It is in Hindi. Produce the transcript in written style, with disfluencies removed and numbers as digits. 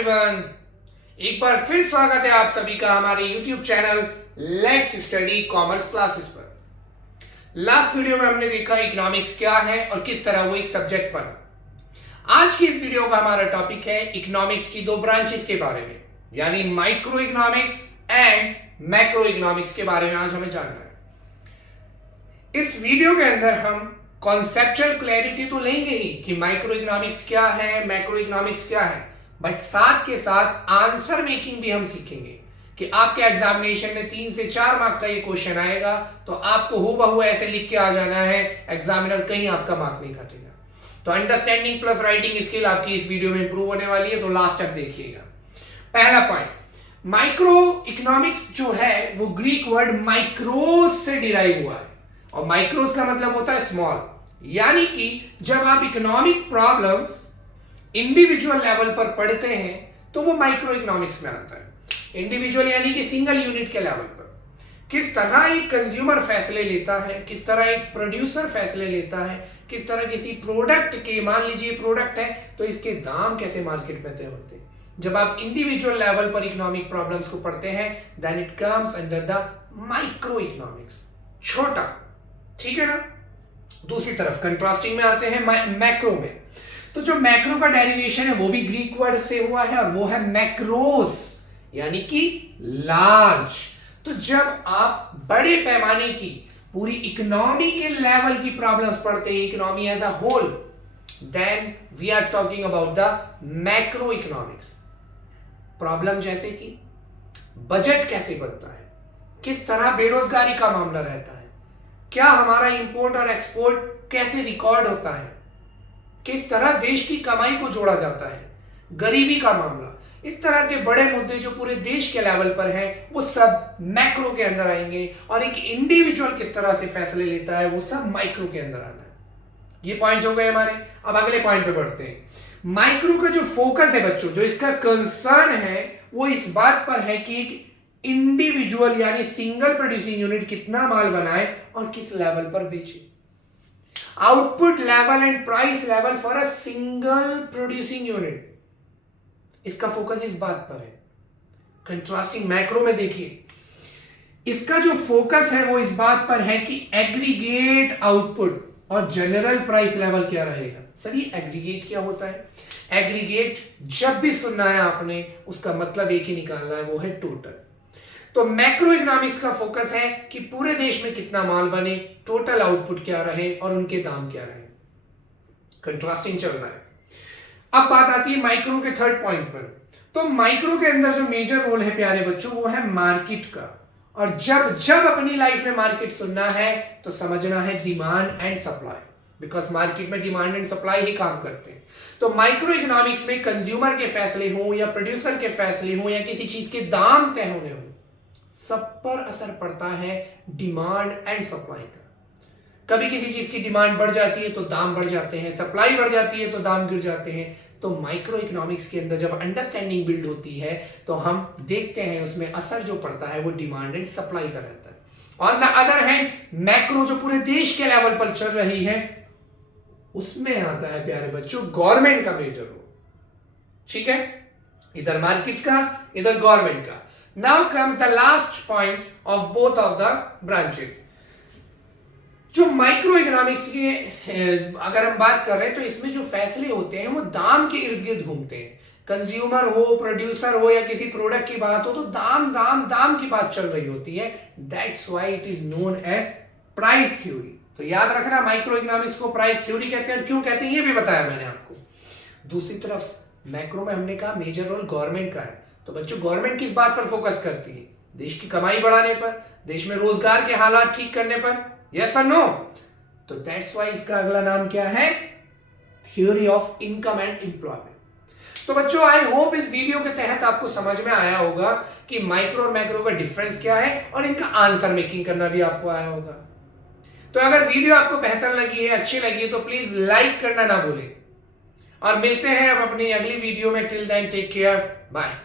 एवरीवन, एक बार फिर स्वागत है आप सभी का हमारे YouTube channel let's study commerce classes पर। लास्ट वीडियो में हमने देखा इकोनॉमिक्स क्या है और किस तरह वो एक सब्जेक्ट बना। आज की इस वीडियो का हमारा टॉपिक है इकोनॉमिक्स की दो ब्रांचेस के बारे में, यानी micro economics and macro economics के बारे में आज हमें जानना है। इस वीडियो के अंदर हम कॉन्सेप्चुअल क्लैरिटी तो लेंगे ही कि माइक्रो इकोनॉमिक्स क्या है, मैक्रो इकोनॉमिक्स क्या है, बट साथ के साथ आंसर मेकिंग भी हम सीखेंगे कि आपके एग्जामिनेशन में 3 से 4 मार्क का ये क्वेश्चन आएगा तो आपको हूबहू ऐसे लिख के आ जाना है, एग्जामिनर कहीं आपका मार्क नहीं काटेगा। तो अंडरस्टैंडिंग प्लस राइटिंग स्किल आपकी इस वीडियो में इंप्रूव होने वाली है, तो लास्ट तक देखिएगा। पहला पॉइंट, माइक्रो इकोनॉमिक्स जो है वो ग्रीक वर्ड माइक्रोस से डिराइव हुआ है और माइक्रोस का मतलब होता है स्मॉल, यानी कि जब आप इकोनॉमिक प्रॉब्लम्स इंडिविजुअल लेवल पर पढ़ते हैं तो वो माइक्रो इकोनॉमिक्स में आता है। इंडिविजुअल यानी कि सिंगल यूनिट के लेवल पर किस तरह एक कंज्यूमर फैसले लेता है, किस तरह एक प्रोड्यूसर फैसले लेता है, किस तरह किसी प्रोडक्ट के, मान लीजिए प्रोडक्ट है तो इसके दाम कैसे मार्केट में तय होते हैं। जब आप इंडिविजुअल लेवल पर इकोनॉमिक प्रॉब्लम्स को पढ़ते हैं then it comes under the micro economics, छोटा, ठीक है ना। दूसरी तरफ कंट्रास्टिंग में आते हैं मैक्रो में, तो जो मैक्रो का डेरिवेशन है वो भी ग्रीक वर्ड से हुआ है और वो है मैक्रोस, यानी कि लार्ज। तो जब आप बड़े पैमाने की पूरी इकोनॉमी के लेवल की प्रॉब्लम्स पढ़ते हैं, economy as a whole, then we are talking about the macro economics. Problem जैसे कि बजट कैसे बनता है, किस तरह बेरोजगारी का मामला रहता है, क्या हमारा इंपोर्ट और एक्सपोर्ट कैसे रिकॉर्ड होता है, किस तरह देश की कमाई को जोड़ा जाता है, गरीबी का मामला, इस तरह के बड़े मुद्दे जो पूरे देश के लेवल पर हैं वो सब मैक्रो के अंदर आएंगे और एक इंडिविजुअल किस तरह से फैसले लेता है वो सब माइक्रो के अंदर आना है। ये पॉइंट हो गए हमारे। अब अगले पॉइंट पे बढ़ते हैं। माइक्रो का जो फोकस है बच्चों, जो इसका कंसर्न है वो इस बात पर है कि इंडिविजुअल यानी सिंगल प्रोड्यूसिंग यूनिट कितना माल बनाए और किस लेवल पर बेचे। Output level and price level for a single producing unit, इसका फोकस इस बात पर है। कंट्रास्टिंग मैक्रो में देखिए, इसका जो फोकस है वो इस बात पर है कि एग्रीगेट आउटपुट और जनरल प्राइस लेवल क्या रहेगा। सर ये एग्रीगेट क्या होता है? एग्रीगेट जब भी सुनना है आपने उसका मतलब एक ही निकालना है, वो है टोटल। तो मैक्रो इकोनॉमिक्स का फोकस है कि पूरे देश में कितना माल बने, टोटल आउटपुट क्या रहे और उनके दाम क्या रहे। कंट्रास्टिंग चल रहा है। अब बात आती है माइक्रो के थर्ड पॉइंट पर। तो माइक्रो के अंदर जो मेजर रोल है प्यारे बच्चों वो है मार्केट का, और जब जब अपनी लाइफ में मार्केट सुनना है तो समझना है demand and supply, because market में डिमांड एंड सप्लाई ही काम करते हैं। तो माइक्रो इकोनॉमिक्स में कंज्यूमर के फैसले हों या प्रोड्यूसर के फैसले हों या किसी चीज के दाम तय होने हों, सब पर असर पड़ता है डिमांड एंड सप्लाई का। कभी किसी चीज की डिमांड बढ़ जाती है तो दाम बढ़ जाते हैं, सप्लाई बढ़ जाती है तो दाम गिर जाते हैं। तो माइक्रो इकोनॉमिक्स के अंदर जब अंडरस्टैंडिंग बिल्ड होती है तो हम देखते हैं उसमें असर जो पड़ता है वो डिमांड एंड सप्लाई का रहता है। On the other hand macro जो पूरे देश के लेवल पर चल रही है उसमें आता है प्यारे बच्चों गवर्नमेंट का मेजर रोल, ठीक है। इधर मार्केट का, इधर गवर्नमेंट का। Now comes the last point of both of the branches. जो माइक्रो इकोनॉमिक्स की अगर हम बात कर रहे हैं तो इसमें जो फैसले होते हैं वो दाम के इर्द गिर्द घूमते हैं। कंज्यूमर हो, प्रोड्यूसर हो या किसी प्रोडक्ट की बात हो तो दाम दाम दाम की बात चल रही होती है। That's why it is known as price theory. तो याद रखना माइक्रो इकोनॉमिक्स को प्राइस थ्योरी कहते हैं। क्यों कहते हैं ये भी बताया मैंने आपको। दूसरी तरफ मैक्रो में हमने कहा मेजर रोल गवर्नमेंट का है। तो बच्चों गवर्नमेंट किस बात पर फोकस करती है? देश की कमाई बढ़ाने पर, देश में रोजगार के हालात ठीक करने पर, यस और नो। तो दैट्स व्हाई इसका अगला नाम क्या है? Theory of income and employment. तो बच्चों आई होप इस वीडियो के तहत आपको समझ में आया होगा कि माइक्रो और मैक्रो का डिफरेंस क्या है और इनका आंसर मेकिंग करना भी आपको आया होगा। तो अगर वीडियो आपको बेहतर लगी है, अच्छी लगी है तो प्लीज लाइक करना ना भूलें और मिलते हैं अब अपनी अगली वीडियो में। Till then take care, bye.